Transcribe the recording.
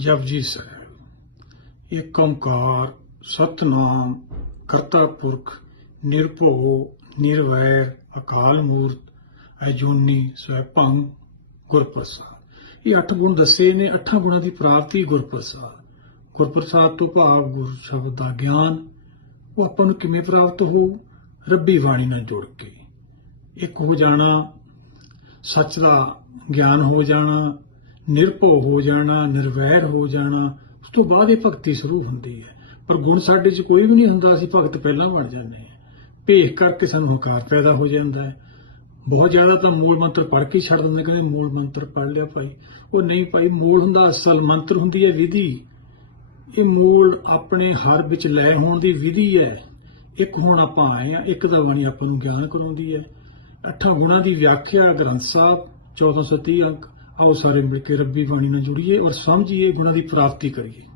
ਜਪਜੀ ਸਾਹਿਬ, ਇੱਕ ਓੰਕਾਰ ਸਤਨਾਮ ਕਰਤਾ ਪੁਰਖ ਨਿਰਭਉ, ਨਿਰਵੈਰ, ਅਕਾਲ ਮੂਰਤ, ਅਜੂਨੀ ਸਵੈਭੰ ਗੁਰਪ੍ਰਸਾਦ। ਇਹ ਅੱਠ ਗੁਣ ਦੱਸੇ ਨੇ, ਅੱਠਾਂ ਗੁਣਾਂ ਦੀ ਪ੍ਰਾਪਤੀ ਗੁਰਪ੍ਰਸਾਦ। ਗੁਰਪ੍ਰਸਾਦ ਤੋਂ ਭਾਵ ਗੁਰ ਸ਼ਬਦ ਦਾ ਗਿਆਨ, ਉਹ ਆਪਾਂ ਨੂੰ ਕਿਵੇਂ ਪ੍ਰਾਪਤ ਹੋ ਰੱਬੀ ਬਾਣੀ ਨਾਲ ਜੁੜ ਕੇ। ਇੱਕ ਹੋ ਜਾਣਾ, ਸੱਚ ਦਾ ਗਿਆਨ ਹੋ ਜਾਣਾ ਨਿਰਭਉ ਹੋ ਜਾਣਾ, ਨਿਰਵੈਰ ਹੋ ਜਾਣਾ, ਉਸ ਤੋਂ ਬਾਅਦ ਇਹ ਭਗਤੀ ਸ਼ੁਰੂ ਹੁੰਦੀ ਹੈ। ਪਰ ਗੁਣ ਸਾਡੇ 'ਚ ਕੋਈ ਵੀ ਨਹੀਂ ਹੁੰਦਾ, ਅਸੀਂ ਭਗਤ ਪਹਿਲਾਂ ਬਣ ਜਾਂਦੇ ਹਾਂ। ਭੇਖ ਕਰਕੇ ਸਾਨੂੰ ਹੰਕਾਰ ਪੈਦਾ ਹੋ ਜਾਂਦਾ ਹੈ। ਬਹੁਤ ਜ਼ਿਆਦਾ ਤਾਂ ਮੂਲ ਮੰਤਰ ਪੜ੍ਹ ਕੇ ਹੀ ਛੱਡ ਦਿੰਦੇ, ਕਹਿੰਦੇ ਮੂਲ ਮੰਤਰ ਪੜ੍ਹ ਲਿਆ ਭਾਈ। ਉਹ ਨਹੀਂ ਭਾਈ, ਮੂਲ ਹੁੰਦਾ ਅਸਲ ਮੰਤਰ ਹੁੰਦੀ ਹੈ, ਵਿਧੀ। ਇਹ ਮੂਲ ਆਪਣੇ ਹਰ ਵਿੱਚ ਲੈ ਹੋਣ ਦੀ ਵਿਧੀ ਹੈ। ਇੱਕ ਹੁਣ ਆਪਾਂ ਆਏ ਆ ਇੱਕ ਦਾ ਬਾਣੀ ਆਪਾਂ ਨੂੰ ਗਿਆਨ ਕਰਾਉਂਦੀ ਹੈ। ਅੱਠਾਂ ਗੁਣਾਂ ਦੀ ਵਿਆਖਿਆ, ਗ੍ਰੰਥ ਸਾਹਿਬ 1430 ਅੰਕ। ਆਓ ਸਾਰੇ ਮਿਲ ਕੇ ਰੱਬੀ ਬਾਣੀ ਨਾਲ ਜੁੜੀਏ ਔਰ ਸਮਝੀਏ ਉਹਨਾਂ ਦੀ ਪ੍ਰਾਪਤੀ ਕਰੀਏ।